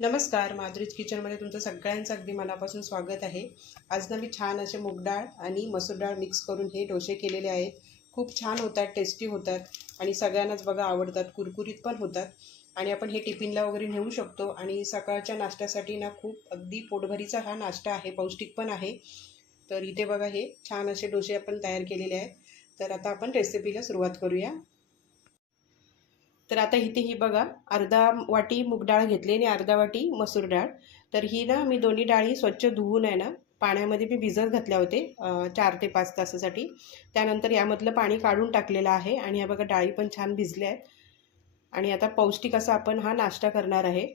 नमस्कार माधुरीज किचनमध्ये तुमचं सगळ्यांचं अगदी मनापासून स्वागत आहे. आज ना मी छान असे मूग डाळ आणि मसूर डाळ मिक्स करून हे डोसे केलेले आहेत. खूप छान होतात टेस्टी होतात आणि सगळ्यांनाच बघा आवडतात कुरकुरीत पण होतात. आणि आपण हे टिफिनला वगैरे नेऊ शकतो आणि सकाळच्या नाश्त्यासाठी ना खूप अगदी पोटभरीचा हा नाश्ता आहे पौष्टिक पण आहे. तर इथे बघा हे छान असे डोसे आपण तयार केलेले आहेत. तर आता आपण रेसिपीला सुरुवात करूया. तर आता इथे ही बघा अर्धा वाटी मूग डाळ घेतली आणि अर्धा वाटी मसूर डाळ. तर ही ना मी दोन्ही डाळी स्वच्छ धुवून आहे ना पाण्यामध्ये मी भिजत घातल्या होते चार ते पाच तासासाठी. त्यानंतर यामधलं पाणी काढून टाकलेलं आहे आणि ह्या बघा डाळी पण छान भिजल्या आहेत. आणि आता पौष्टिक असा आपण हा नाश्ता करणार आहे.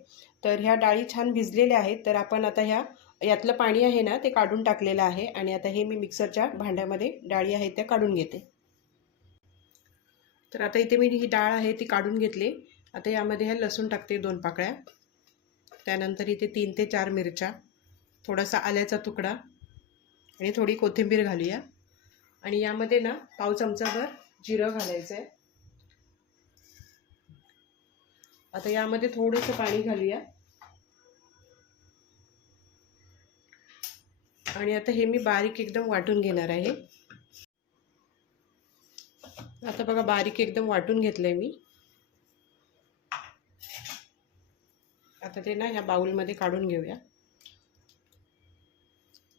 तर ह्या डाळी छान भिजलेल्या आहेत. तर आपण आता ह्या यातलं पाणी आहे ना ते काढून टाकलेलं आहे. आणि आता हे मी मिक्सरच्या भांड्यामध्ये डाळी आहेत त्या काढून घेते. तर आता इथे मी ही डाळ आहे ती काढून घेतली. आता यामध्ये ह्या लसूण टाकते दोन पाकळ्या. त्यानंतर इथे तीन ते चार मिरच्या थोडासा आल्याचा तुकडा आणि थोडी कोथिंबीर घालूया. आणि यामध्ये ना पाव चमचाभर जिरं घालायचं आहे आता यामध्ये थोडंसं पाणी घालूया. आणि आता हे मी बारीक एकदम वाटून घेणार आहे. आता बघा बारीक एकदम वाटून घेतलंय मी. आता ते ना ह्या बाऊलमध्ये काढून घेऊया.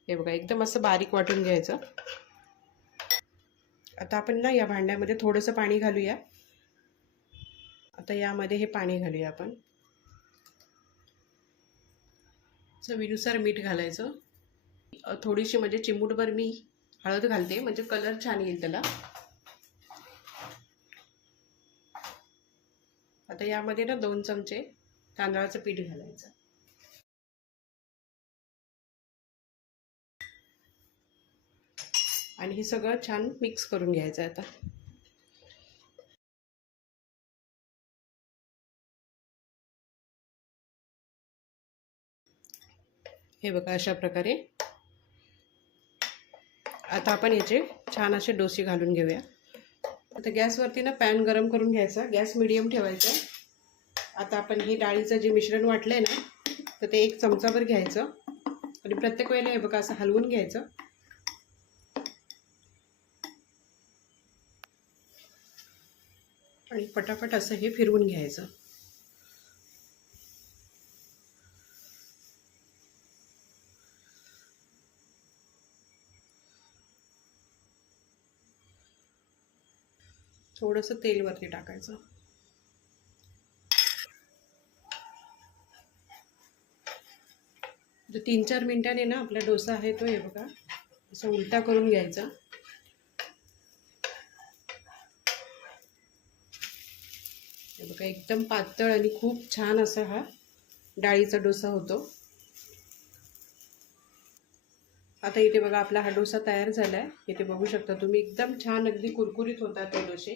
हे बघा एकदम असं बारीक वाटून घ्यायचं. आता आपण ना या भांड्यामध्ये थोडंसं पाणी घालूया. आता यामध्ये हे पाणी घालूया आपण. चवीनुसार मीठ घालायचं. थोडीशी म्हणजे चिमूटभर मी हळद घालते म्हणजे कलर छान येईल त्याला. आता यामध्ये ना दोन चमचे तांदळाचं पीठ घालायचं. आणि हे सगळं छान मिक्स करून घ्यायचं आता. हे बघा अशा प्रकारे. आता आपण याचे छान असे डोसे घालून घेऊया. आता गॅसवरती ना पॅन गरम करून घ्यायचा गॅस मिडियम ठेवायचा. आता आपण हे डाळीचं जे मिश्रण वाटलं आहे ना तर ते एक चमचाभर घ्यायचं. आणि प्रत्येक वेळेला हे बघा असं हलवून घ्यायचं. आणि पटापट असं हे फिरवून घ्यायचं. थोडंसं तेल वरती टाकायचं. म्हणजे जो तीन चार मिनटाने ना आपला डोसा आहे तो हे बघा. असं उलटा करून घ्यायचा. हे बघा एकदम पातळ आणि खूप छान असा हा डाळीचा डोसा होतो. आता इथे बघा आपला हा डोसा तयार झाला आहे इथे बघू शकता तुम्ही एकदम छान अगदी कुरकुरीत होतात ते डोसे.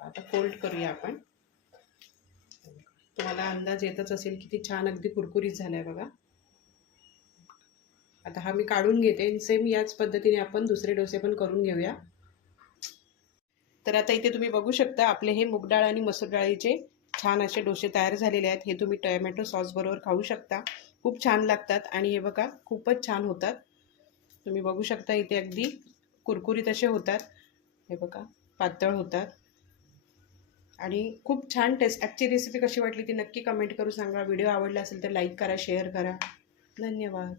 आता फोल्ड करूया आपण. तुम्हाला अंदाज येतच असेल किती छान अगदी कुरकुरीत झालाय बघा. आता हा मी काढून घेते. सेम याच पद्धतीने आपण दुसरे डोसे पण करून घेऊया. तर आता इथे तुम्ही बघू शकता आपले हे मूग डाळ आणि मसूर डाळीचे छान असे डोसे तयार झालेले आहेत. हे तुम्ही टोमॅटो सॉस बरोबर खाऊ शकता. खूप छान लागतात आणि हे बघा खूपच छान होतात. तुम्ही बघू शकता इथे अगदी कुरकुरीत असे होतात. हे बघा पातळ होतात. आणि खूप छान टेस्ट आजची रेसिपी कशी वाटली ती नक्की कमेंट करू सांगा. व्हिडिओ आवडला असेल तर लाईक करा शेअर करा. धन्यवाद.